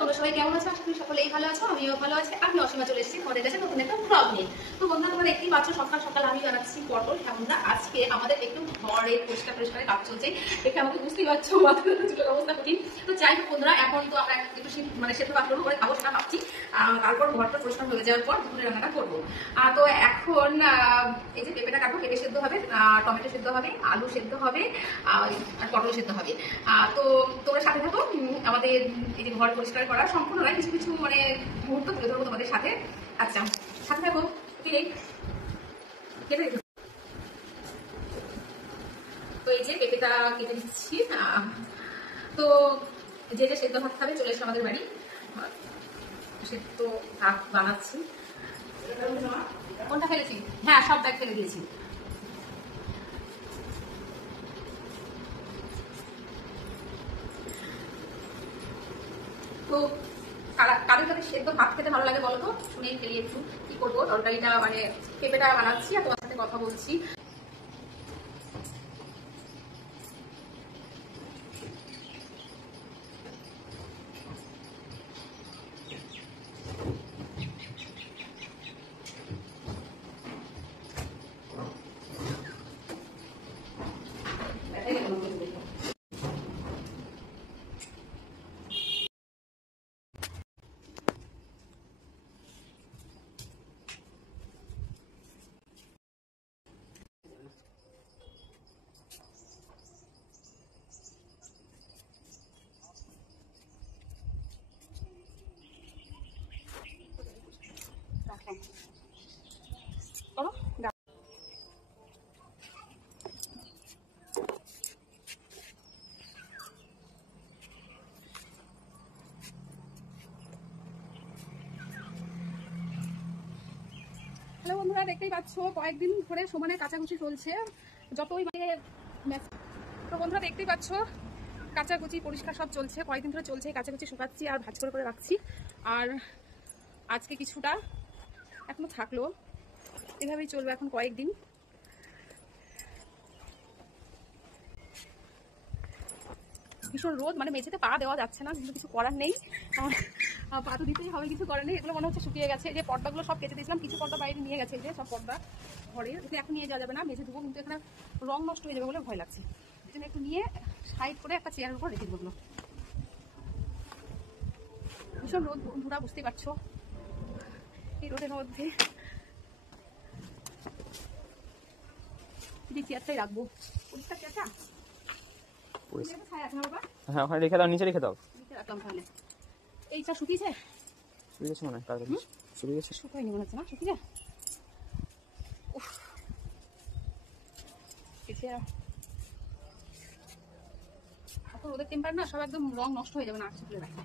তোমরা সবাই কেমন আছো? আশা করি সকলেই ভালো আছো, আমিও ভালো আছি। আমি অসীমা চলে এসেছি তোমাদের কাছে নতুন একটা ব্লগ নিয়ে। তো বন্ধুরা, তোমরা দেখতেই পাচ্ছ সকাল সকাল আমি জানাচ্ছি পটল ঠাকুরদা। আজকে আমাদের একটু ঘরে পরিষ্কারের কাজ চলছে। এখানে আমাকে বুঝতেই পারছো চুলের অবস্থা কঠিন। তো যাই হোক বন্ধুরা, এখন তো আমরা একটু সেদ্ধ ভাত করবো, করে খাবো সেটা ভাবছি। তারপর ঘরটা পরিষ্কার হয়ে যাওয়ার পর দুপুরে রান্নাটা করবো। তো এখন এই যে পেঁপেটা কাটবো, পেঁপে সেদ্ধ হবে, টমেটো সেদ্ধ হবে, আলু সেদ্ধ হবে, আর পটল সেদ্ধ হবে। তো তোমরা সাথে থাকো। আমাদের এই যে ঘর পরিষ্কার করা সম্পূর্ণ নয়, কিছু কিছু মানে মুহূর্ত তুলে ধরবো তোমাদের সাথে। আচ্ছা, সাথে থাকো। তো এই যে পেঁপেটা কেটে দিচ্ছি। তো যে যে সেদ্ধ ভাত খাবে চলে এসে আমাদের বাড়ি, সেদ্ধ ভাত বানাচ্ছি। কোনটা ফেলেছি? হ্যাঁ, সব ব্যাগ ফেলে দিয়েছি। তো কাদের কাদের সেদ্ধ ভাত খেতে ভালো লাগে বলো তো? শুনেই ফেলি একটু। কি করবো, তরকারিটা মানে পেঁপেটা বানাচ্ছি আর তোমার সাথে কথা বলছি। হ্যালো বন্ধুরা, দেখতেই পাচ্ছ কয়েকদিন ধরে সমানে কাচাকুচি চলছে। যতই মানে তো বন্ধুরা দেখতেই পাচ্ছ কাচাকুচি পরিষ্কার সব চলছে, কয়েকদিন ধরে চলছে। কাচাকুচি শুকাচ্ছি আর ভাঁজ করে করে রাখছি। আর আজকে কিছুটা এখনো থাকলো, এভাবেই চলবে এখন কয়েকদিন। ভীষণ রোদ, মানে মেঝেতে পা দেওয়া যাচ্ছে না, কিন্তু কিছু করার নেই, পা তো দিতেই হবে, কিছু করার নেই। এগুলো মনে হচ্ছে শুকিয়ে গেছে। যে পর্দাগুলো সব কেটে দিয়েছিলাম, কিছু পর্দা বাইরে নিয়ে গেছে, এই যে সব পর্দা ঘরে, কিন্তু এখন নিয়ে যাওয়া যাবে না, মেঝে দেবো, কিন্তু এখানে রং নষ্ট হয়ে যাবে বলে ভয় লাগছে। এই জন্য একটু নিয়ে সাইড করে একটা চেয়ারের উপর রেখে দেবো। ভীষণ রোদ বন্ধুরা, বুঝতেই পারছো। এই রোদের মধ্যে চেয়ারটাই রাখবো, পরিষ্কার চেয়ারটা। হ্যাঁ, ওখানে রেখে দাও, নিচে রেখে দাও। নিচে রাখলাম তাহলে। এইটা শুকিয়েছে? শুকিয়েছে মনে হয়, কার কাছে শুকিয়েছে? শুকায়নি মনে হচ্ছে না, শুকিয়ে এখন রোদের টেম্পার না, সব একদম রং নষ্ট হয়ে যাবে না, আটকে রাখে।